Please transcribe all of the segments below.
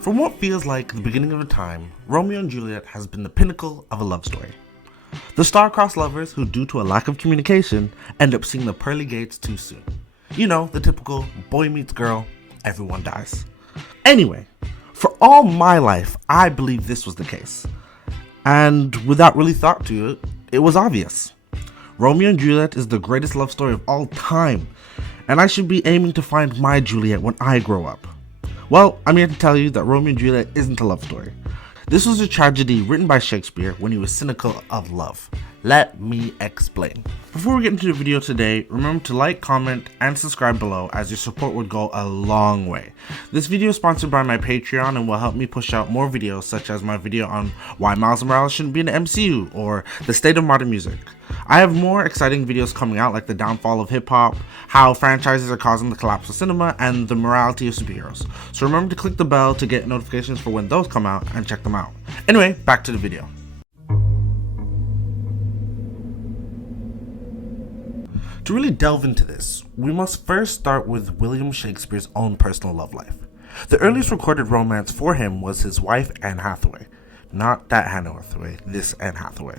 From what feels like the beginning of a time, Romeo and Juliet has been the pinnacle of a love story. The star-crossed lovers who, due to a lack of communication, end up seeing the pearly gates too soon. You know, the typical boy meets girl, everyone dies. Anyway, for all my life, I believe this was the case. And without really thought to it, it was obvious. Romeo and Juliet is the greatest love story of all time, and I should be aiming to find my Juliet when I grow up. Well, I'm here to tell you that Romeo and Juliet isn't a love story. This was a tragedy written by Shakespeare when he was cynical of love. Let me explain. Before we get into the video today, remember to like, comment, and subscribe below, as your support would go a long way. This video is sponsored by my Patreon and will help me push out more videos, such as my video on why Miles Morales shouldn't be in the MCU or the state of modern music. I have more exciting videos coming out, like the downfall of hip-hop, how franchises are causing the collapse of cinema, and the morality of superheroes. So remember to click the bell to get notifications for when those come out and check them out. Anyway, back to the video. To really delve into this, we must first start with William Shakespeare's own personal love life. The earliest recorded romance for him was his wife Anne Hathaway. Not that Hannah Hathaway, this Anne Hathaway.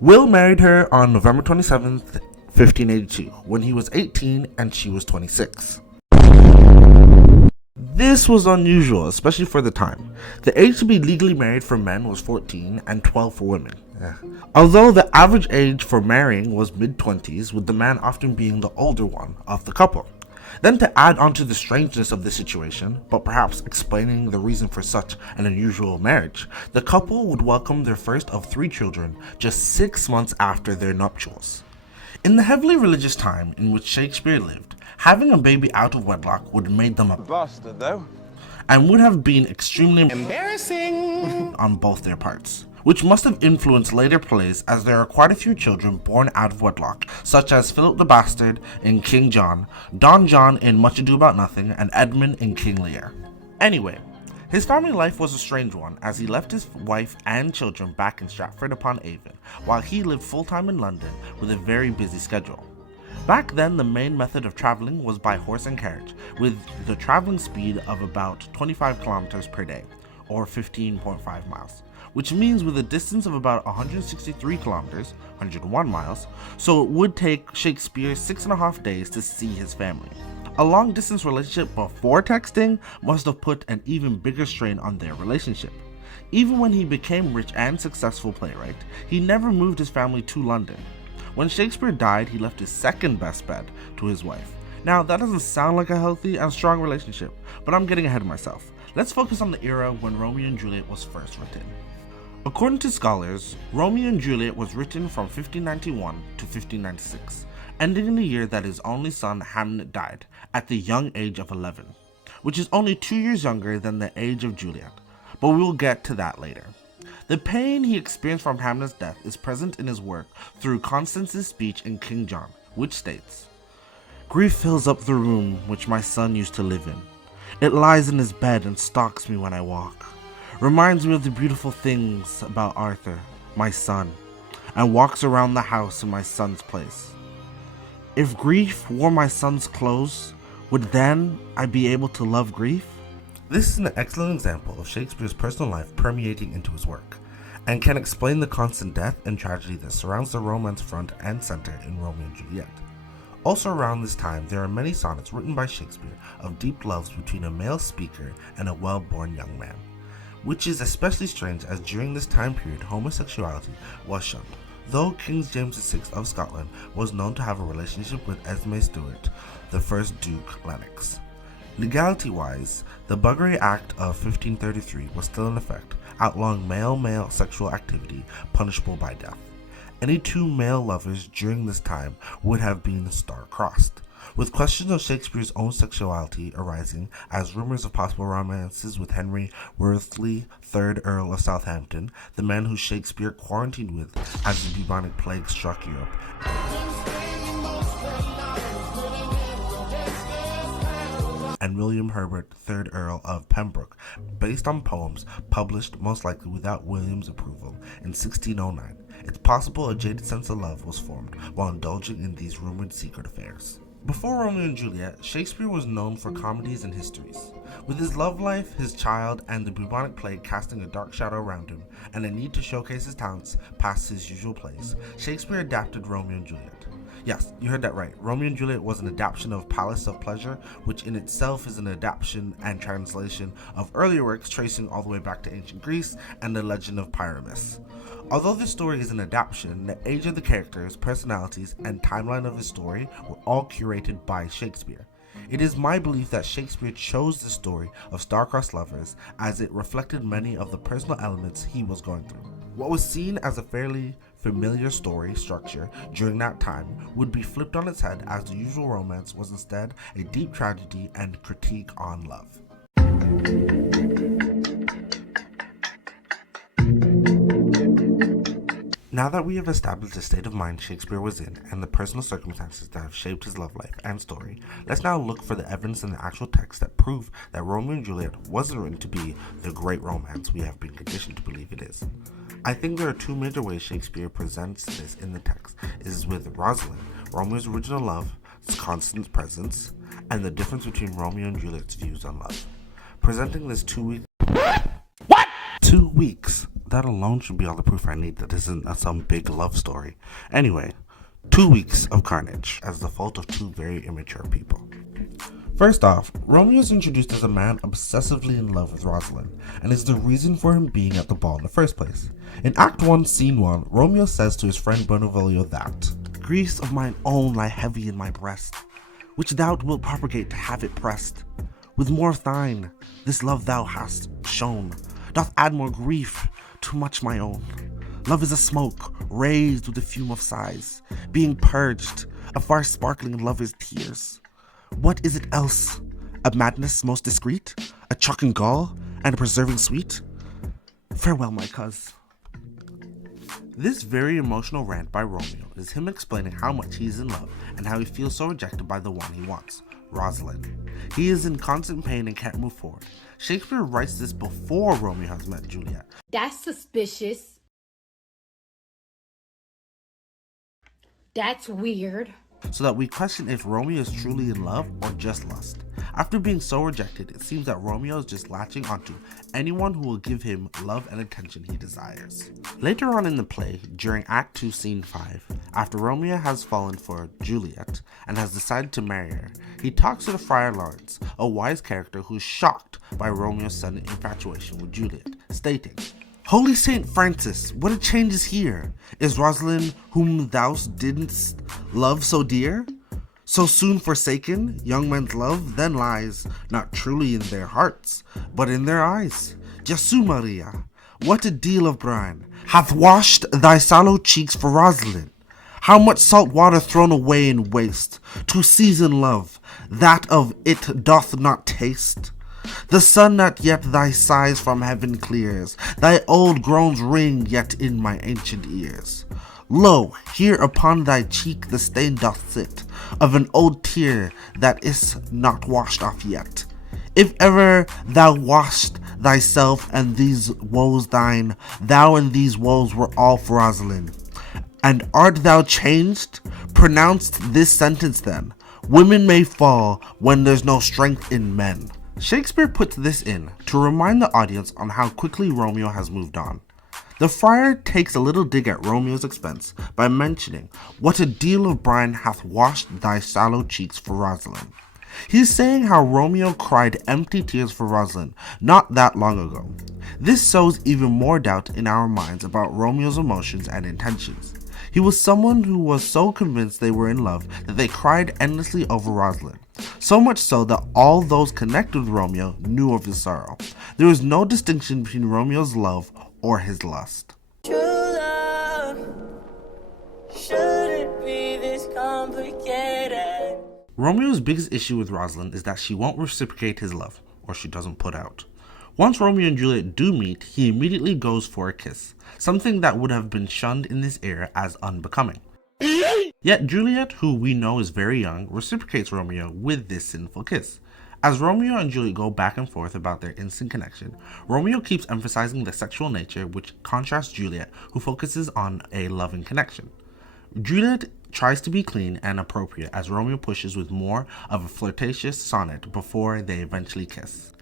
Will married her on November 27th, 1582, when he was 18 and she was 26. This was unusual, especially for the time. The age to be legally married for men was 14 and 12 for women. Although the average age for marrying was mid-20s, with the man often being the older one of the couple. Then, to add on to the strangeness of the situation, but perhaps explaining the reason for such an unusual marriage, the couple would welcome their first of 3 children just 6 months after their nuptials. In the heavily religious time in which Shakespeare lived, having a baby out of wedlock would have made them a bastard, though, and would have been extremely embarrassing on both their parts, which must have influenced later plays, as there are quite a few children born out of wedlock, such as Philip the Bastard in King John, Don John in Much Ado About Nothing, and Edmund in King Lear. Anyway, his family life was a strange one, as he left his wife and children back in Stratford-upon-Avon, while he lived full-time in London with a very busy schedule. Back then, the main method of traveling was by horse and carriage, with the traveling speed of about 25 kilometers per day, or 15.5 miles. Which means with a distance of about 163 kilometers, 101 miles, so it would take Shakespeare 6.5 days to see his family. A long distance relationship before texting must have put an even bigger strain on their relationship. Even when he became rich and successful playwright, he never moved his family to London. When Shakespeare died, he left his second best bed to his wife. Now, that doesn't sound like a healthy and strong relationship, but I'm getting ahead of myself. Let's focus on the era when Romeo and Juliet was first written. According to scholars, Romeo and Juliet was written from 1591 to 1596, ending in the year that his only son Hamlet died, at the young age of 11, which is only 2 years younger than the age of Juliet, but we will get to that later. The pain he experienced from Hamlet's death is present in his work through Constance's speech in King John, which states, "Grief fills up the room which my son used to live in. It lies in his bed and stalks me when I walk. Reminds me of the beautiful things about Arthur, my son, and walks around the house in my son's place. If grief wore my son's clothes, would then I be able to love grief?" This is an excellent example of Shakespeare's personal life permeating into his work, and can explain the constant death and tragedy that surrounds the romance front and center in Romeo and Juliet. Also around this time, there are many sonnets written by Shakespeare of deep loves between a male speaker and a well-born young man, which is especially strange as during this time period homosexuality was shunned, though King James VI of Scotland was known to have a relationship with Esme Stuart, the first Duke Lennox. Legality-wise, the Buggery Act of 1533 was still in effect, outlawing male-male sexual activity punishable by death. Any 2 male lovers during this time would have been star-crossed, with questions of Shakespeare's own sexuality arising as rumors of possible romances with Henry Wortley, 3rd Earl of Southampton, the man who Shakespeare quarantined with as the bubonic plague struck Europe, and William Herbert, 3rd Earl of Pembroke, based on poems published most likely without William's approval in 1609. It's possible a jaded sense of love was formed while indulging in these rumored secret affairs. Before Romeo and Juliet, Shakespeare was known for comedies and histories. With his love life, his child, and the bubonic plague casting a dark shadow around him, and a need to showcase his talents past his usual plays, Shakespeare adapted Romeo and Juliet. Yes, you heard that right. Romeo and Juliet was an adaptation of Palace of Pleasure, which in itself is an adaptation and translation of earlier works tracing all the way back to ancient Greece and the legend of Pyramus. Although this story is an adaptation, the age of the characters, personalities, and timeline of the story were all curated by Shakespeare. It is my belief that Shakespeare chose the story of star-crossed lovers as it reflected many of the personal elements he was going through. What was seen as a fairly familiar story structure during that time would be flipped on its head as the usual romance was instead a deep tragedy and critique on love. Now that we have established the state of mind Shakespeare was in and the personal circumstances that have shaped his love life and story, let's now look for the evidence in the actual text that prove that Romeo and Juliet wasn't written to be the great romance we have been conditioned to believe it is. I think there are two major ways Shakespeare presents this in the text, is with Rosaline, Romeo's original love, its constant presence, and the difference between Romeo and Juliet's views on love. Presenting this 2 weeks. What? 2 weeks. That alone should be all the proof I need that this isn't some big love story. Anyway, 2 weeks of carnage as the fault of two very immature people. First off, Romeo is introduced as a man obsessively in love with Rosaline, and is the reason for him being at the ball in the first place. In Act 1, Scene 1, Romeo says to his friend Benvolio that, "Griefs of mine own lie heavy in my breast, which thou wilt propagate to have it pressed. With more of thine, this love thou hast shown, doth add more grief to much my own. Love is a smoke, raised with the fume of sighs, being purged, a far sparkling lover's tears. What is it else? A madness most discreet, a chalk and gall, and a preserving sweet? Farewell, my coz." This very emotional rant by Romeo is him explaining how much he is in love and how he feels so rejected by the one he wants, Rosaline. He is in constant pain and can't move forward. Shakespeare writes this before Romeo has met Juliet. That's suspicious. That's weird. So that we question if Romeo is truly in love or just lust. After being so rejected, it seems that Romeo is just latching onto anyone who will give him love and attention he desires. Later on in the play, during Act 2, Scene 5, after Romeo has fallen for Juliet and has decided to marry her, he talks to the Friar Lawrence, a wise character who's shocked by Romeo's sudden infatuation with Juliet, stating, "Holy Saint Francis, what a change is here! Is Rosaline, whom thou didst love so dear? So soon forsaken, young men's love then lies, not truly in their hearts, but in their eyes. Jesu Maria, what a deal of brine hath washed thy sallow cheeks for Rosaline! How much salt water thrown away in waste, to season love, that of it doth not taste! The sun not yet thy sighs from heaven clears, thy old groans ring yet in my ancient ears. Lo, here upon thy cheek the stain doth sit, of an old tear that is not washed off yet. If ever thou wash'st thyself and these woes thine, thou and these woes were all for Rosaline. And art thou changed? Pronounce this sentence then, women may fall when there's no strength in men." Shakespeare puts this in to remind the audience on how quickly Romeo has moved on. The friar takes a little dig at Romeo's expense by mentioning, "What a deal of brine hath washed thy sallow cheeks for Rosaline." He's saying how Romeo cried empty tears for Rosaline not that long ago. This sows even more doubt in our minds about Romeo's emotions and intentions. He was someone who was so convinced they were in love that they cried endlessly over Rosaline. So much so that all those connected with Romeo knew of his sorrow. There was no distinction between Romeo's love or his lust. True love, should it be this complicated? Romeo's biggest issue with Rosaline is that she won't reciprocate his love, or she doesn't put out. Once Romeo and Juliet do meet, he immediately goes for a kiss, something that would have been shunned in this era as unbecoming. Yet Juliet, who we know is very young, reciprocates Romeo with this sinful kiss. As Romeo and Juliet go back and forth about their instant connection, Romeo keeps emphasizing the sexual nature, which contrasts Juliet, who focuses on a loving connection. Juliet tries to be clean and appropriate as Romeo pushes with more of a flirtatious sonnet before they eventually kiss.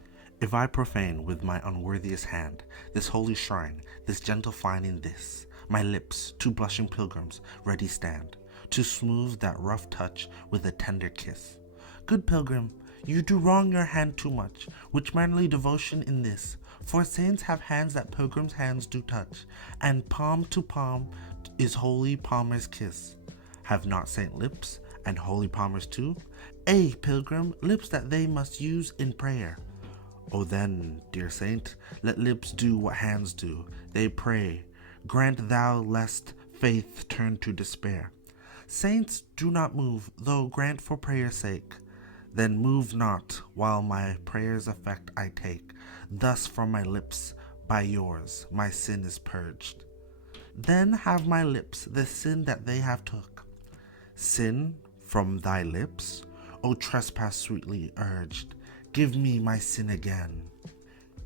If I profane with my unworthiest hand this holy shrine, this gentle finding this, my lips, two blushing pilgrims, ready stand, to smooth that rough touch with a tender kiss. Good pilgrim, you do wrong your hand too much, which manly devotion in this, for saints have hands that pilgrims' hands do touch, and palm to palm is holy palmer's kiss. Have not saint lips, and holy palmers too? Ay, pilgrim, lips that they must use in prayer. O then, dear saint, let lips do what hands do, they pray. Grant thou lest faith turn to despair. Saints do not move, though grant for prayer's sake. Then move not, while my prayer's effect I take. Thus from my lips, by yours, my sin is purged. Then have my lips the sin that they have took. Sin from thy lips? O trespass sweetly urged, give me my sin again.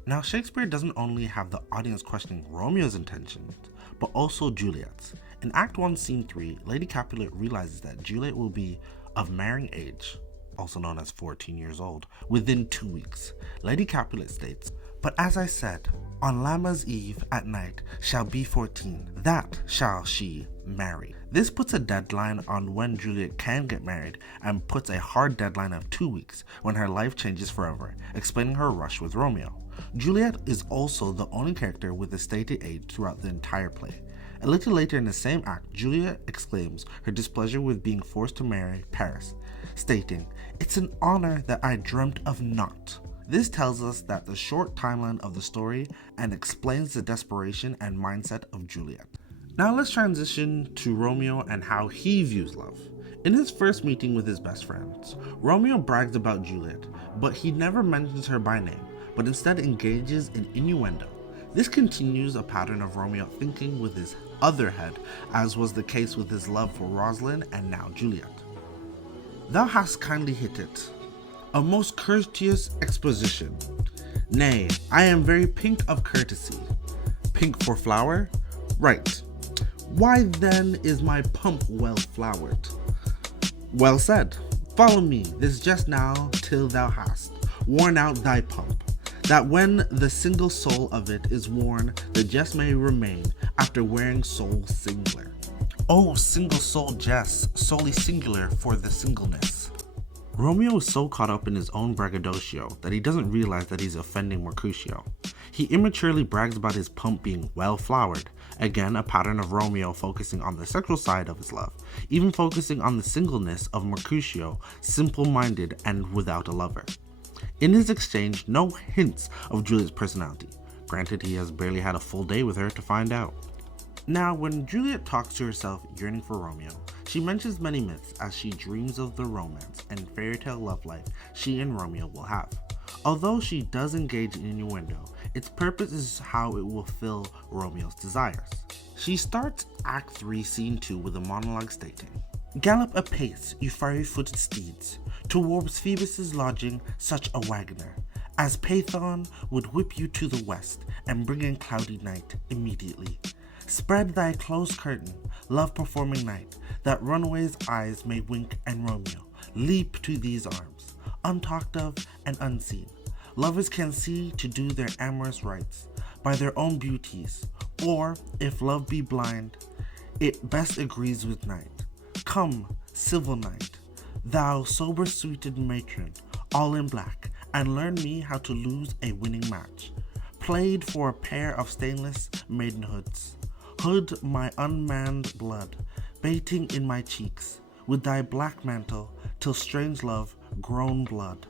Now Shakespeare doesn't only have the audience questioning Romeo's intentions, but also Juliet's. In Act 1, Scene 3, Lady Capulet realizes that Juliet will be of marrying age, also known as 14 years old, within 2 weeks. Lady Capulet states, "But as I said, on Lammas Eve at night shall be 14, that shall she marry." This puts a deadline on when Juliet can get married and puts a hard deadline of 2 weeks when her life changes forever, explaining her rush with Romeo. Juliet is also the only character with a stated age throughout the entire play. A little later in the same act, Juliet exclaims her displeasure with being forced to marry Paris, stating, "It's an honor that I dreamt of not." This tells us that the short timeline of the story and explains the desperation and mindset of Juliet. Now let's transition to Romeo and how he views love. In his first meeting with his best friends, Romeo brags about Juliet, but he never mentions her by name, but instead engages in innuendo. This continues a pattern of Romeo thinking with his other head, as was the case with his love for Rosaline and now Juliet. "Thou hast kindly hit it. A most courteous exposition. Nay, I am very pink of courtesy. Pink for flower? Right. Why then is my pump well flowered? Well said. Follow me this just now till thou hast worn out thy pump, that when the single soul of it is worn, the jest may remain after wearing soul singular." Oh, single soul jest, solely singular for the singleness. Romeo is so caught up in his own braggadocio that he doesn't realize that he's offending Mercutio. He immaturely brags about his pump being well flowered, again a pattern of Romeo focusing on the sexual side of his love, even focusing on the singleness of Mercutio, simple-minded and without a lover. In his exchange, no hints of Juliet's personality. Granted, he has barely had a full day with her to find out. Now, when Juliet talks to herself yearning for Romeo, she mentions many myths as she dreams of the romance and fairy tale love life she and Romeo will have. Although she does engage in innuendo, its purpose is how it will fill Romeo's desires. She starts Act 3, Scene 2 with a monologue stating, "Gallop apace, you fiery-footed steeds, towards Phoebus' lodging such a wagoner, as Python would whip you to the west, and bring in cloudy night immediately. Spread thy close curtain, love-performing night, that runaway's eyes may wink, and Romeo leap to these arms, untalked of and unseen. Lovers can see to do their amorous rites by their own beauties, or, if love be blind, it best agrees with night. Come, civil night, thou sober-suited matron, all in black, and learn me how to lose a winning match. Played for a pair of stainless maidenhoods. Hood my unmanned blood, bating in my cheeks, with thy black mantle, till strange love grown blood.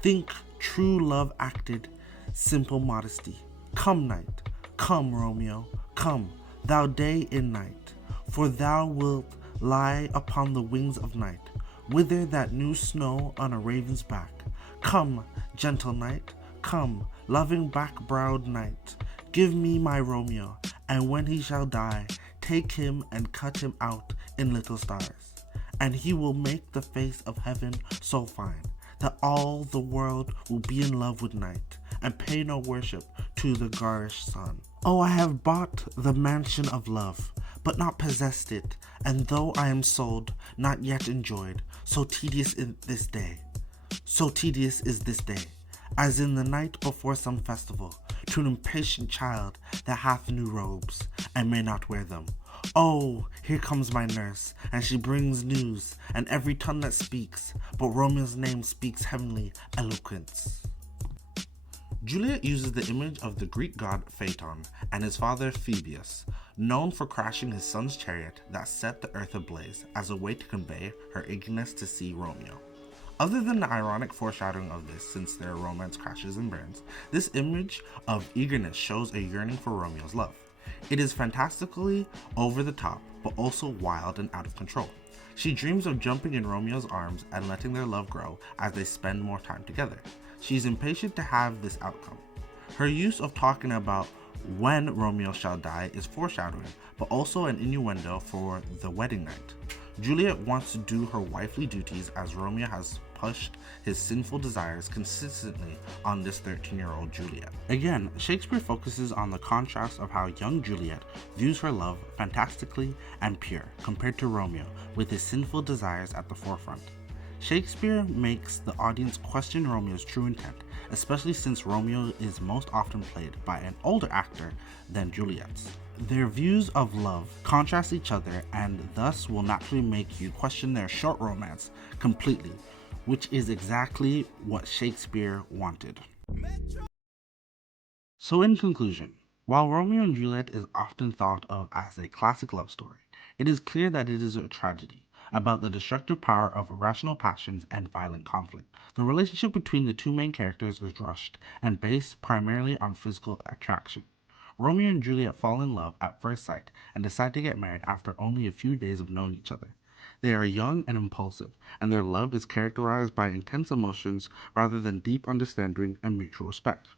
Think true love acted, simple modesty. Come night, come Romeo, come, thou day in night, for thou wilt lie upon the wings of night, wither that new snow on a raven's back. Come, gentle night, come, loving back-browed night, give me my Romeo, and when he shall die, take him and cut him out in little stars, and he will make the face of heaven so fine, that all the world will be in love with night, and pay no worship to the garish sun. Oh, I have bought the mansion of love, but not possessed it, and though I am sold, not yet enjoyed, so tedious is this day. So tedious is this day, as in the night before some festival, to an impatient child that hath new robes, and may not wear them. Oh, here comes my nurse, and she brings news, and every tongue that speaks, but Romeo's name speaks heavenly eloquence. Juliet uses the image of the Greek god Phaeton and his father Phoebus, known for crashing his son's chariot that set the earth ablaze, as a way to convey her eagerness to see Romeo. Other than the ironic foreshadowing of this, since their romance crashes and burns, this image of eagerness shows a yearning for Romeo's love. It is fantastically over the top, but also wild and out of control. She dreams of jumping in Romeo's arms and letting their love grow as they spend more time together. She is impatient to have this outcome. Her use of talking about when Romeo shall die is foreshadowing, but also an innuendo for the wedding night. Juliet wants to do her wifely duties as Romeo has pushed his sinful desires consistently on this 13-year-old Juliet. Again, Shakespeare focuses on the contrast of how young Juliet views her love fantastically and pure compared to Romeo with his sinful desires at the forefront. Shakespeare makes the audience question Romeo's true intent, especially since Romeo is most often played by an older actor than Juliet's. Their views of love contrast each other and thus will naturally make you question their short romance completely, which is exactly what Shakespeare wanted. So in conclusion, while Romeo and Juliet is often thought of as a classic love story, it is clear that it is a tragedy about the destructive power of irrational passions and violent conflict. The relationship between the two main characters is rushed and based primarily on physical attraction. Romeo and Juliet fall in love at first sight and decide to get married after only a few days of knowing each other. They are young and impulsive, and their love is characterized by intense emotions rather than deep understanding and mutual respect.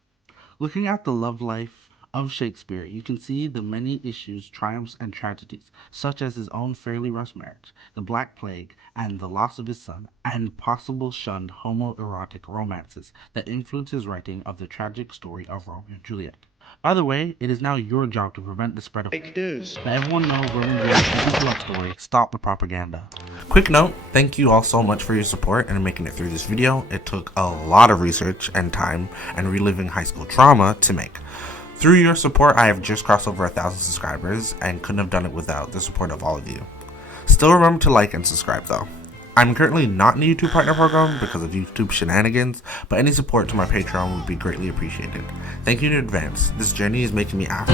Looking at the love life of Shakespeare, you can see the many issues, triumphs, and tragedies, such as his own fairly rushed marriage, the Black Plague, and the loss of his son, and possible shunned homoerotic romances that influence his writing of the tragic story of Romeo and Juliet. By the way, it is now your job to prevent the spread of fake news. Let everyone know Romeo and Juliet isn't a love story. Stop the propaganda. Quick note, thank you all so much for your support and making it through this video. It took a lot of research and time and reliving high school trauma to make. Through your support, I have just crossed over 1,000 subscribers and couldn't have done it without the support of all of you. Still remember to like and subscribe though. I'm currently not in a YouTube partner program because of YouTube shenanigans, but any support to my Patreon would be greatly appreciated. Thank you in advance. This journey is making me after.